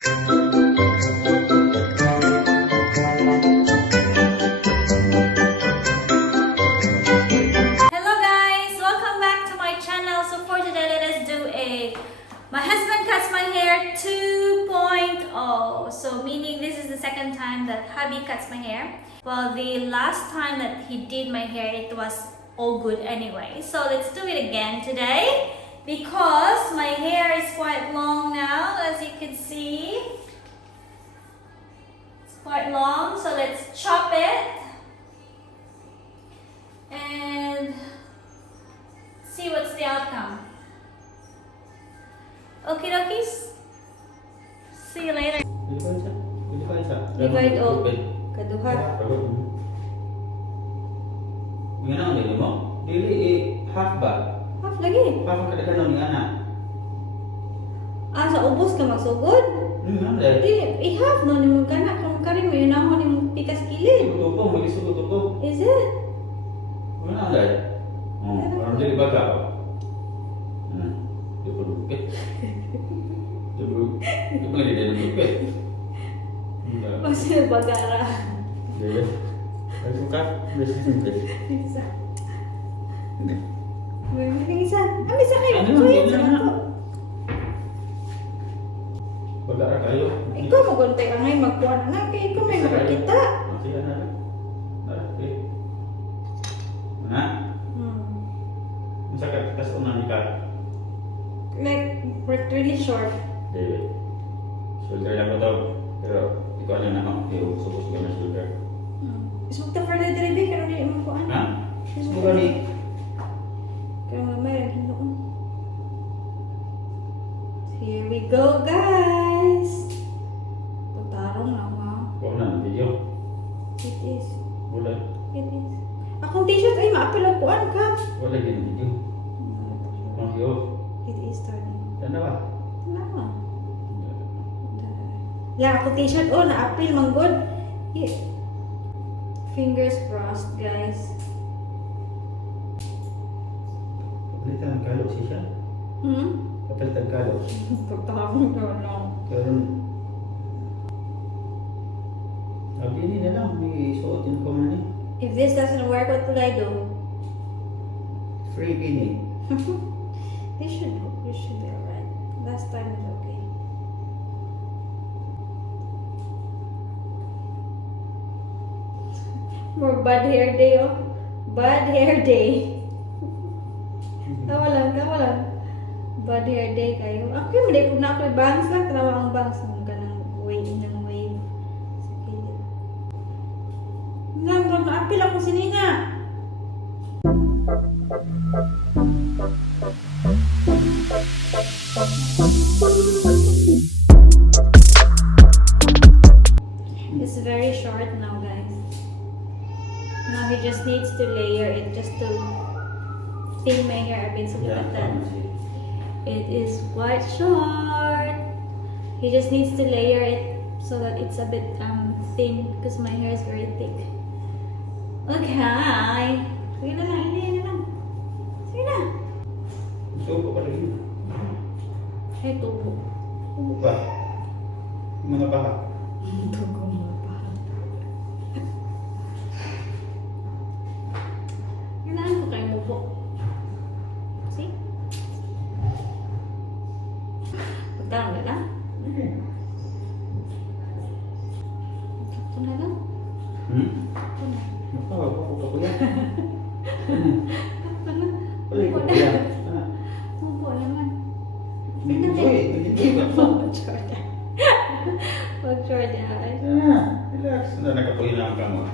Hello guys! Welcome back to my channel. So for today, let us do my husband cuts my hair 2.0. So meaning this is the second time that hubby cuts my hair. Well, the last time that he did my hair, it was all good anyway. So let's do it again today because my hair is quite long now, as you can see. It's quite long, so let's chop it and see what's the outcome. Okay, dokies. See you later. Divide o kaduha. Ngana dili mo? Dili half ba? Half lagi. Half kada kanon ni ana. Sa ubos ka magsugod? Dili. Di, i-half no nimong kana kung karin mo yun ako nimong pikas kilid. Tupo mo isugo tupo. Is it? Ngana dai? Parang dili baga ba? Di ko lupit. Di ko dili lupit. Masih bagara. Dili. Ay suka, besin deh. Bisa. Ini. Bisa. Bisa kayo. Ano Kuya, yun? sa ako. Bagara kayo. Ikaw magunti ka ngayon magkuha na kaya ikaw may makakita. Masih ana. Oke. Mana? Misalkan kita seunang ikat. Like, really short. Jadi, shoulder lang ko daw. Pero, ikaw ano na ako. Yung subukan na shoulder. Isugta for the delivery, pero hindi mo kuha. Ha? Subukan ni. Kaya mamaya, hinuon. Here we go, guys! Tutarong na ha. Kung na, video. It is. Wala. It is. Akong t-shirt ay maapil ang kuhaan ka. Wala din video. Kung yun. It is turning. Tanda ba? Tama. Yeah, akong t-shirt, oh, naapil, manggod. Yeah. Fingers crossed, guys. Kapalitan ang kalo siya. Kapalitan ang kalo. Tutarong na lang. Pero, sabi ni na lang, may suotin ko man eh. If this doesn't work, what will I do? Free bini. This should be alright. Last time was okay. More bad hair day, oh. Bad hair day. Kawa lang. Bad hair day kayo. Ako yung hindi po na ako bangs lang. Tanawa ang bangs. Ang ganang wave ng wave. Sa kilid. Nang na-apil ako si Nina. It's very short now, guys. Now he just needs to layer it just to thin my hair a bit. So look at that. It is quite short. He just needs to layer it so that it's a bit thin because my hair is very thick. Okay. Sige na lang, hindi na lang. Sige na. Suko pa rin. Ay, tubo. Suko pa. Mga baka. Tubo mo pa. Kailangan ko kayo mubo. See? Pagdaan na lang. Ito na lang. Ito na. Apa ko kuya? Ito na. Wala ko kuya. Mubo naman. Hindi ba? Mag-Jordan. Mag-Jordan. Relax. Nakapuhin lang ka mo.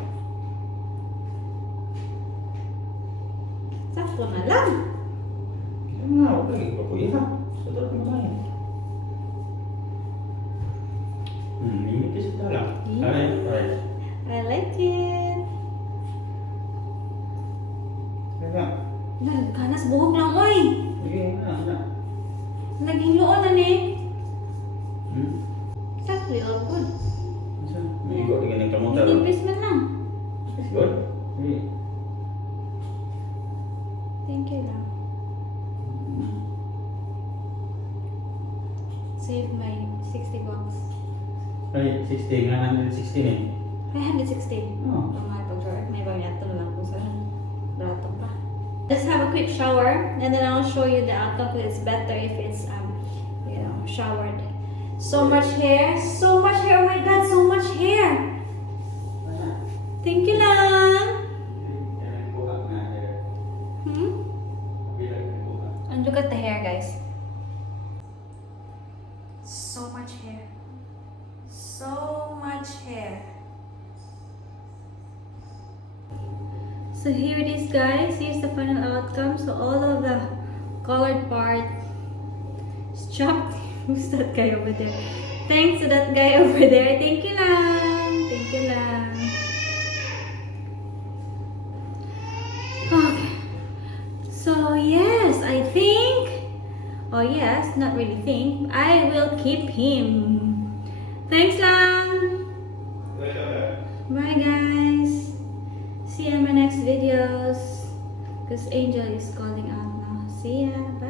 Sakto na lang. Wala ko kuya. Sadar mo tayo. Ini kita lang. Alright. I like it. Kaya. Nagkanas buhok lang, oy. Sige na. Naging noon na ni. Hmm? That's real good. May ikot tingin ng kamuta. Nipis man lang. It's good. Thank you lang. Save my $60. Ay, 16 nga 116 eh. 116. Oh. Mahal pag drawer. May bagay na lang kung saan. Brato pa. Let's have a quick shower, and then I'll show you the outcome. It's better if it's showered. So much hair, so much hair. Oh my God, so much hair. Thank you lang. And look at the hair, guys. So much hair. So much hair. So here it is, guys. Here's the final outcome. So all of the colored part is chopped. Who's that guy over there? Thanks to that guy over there. Thank you lang. Thank you lang. Okay. So yes, I think, oh yes, not really think, I will keep him. Thanks lang. Bye guys. See you in my next videos. Because Angel is calling out now. See ya. Bye.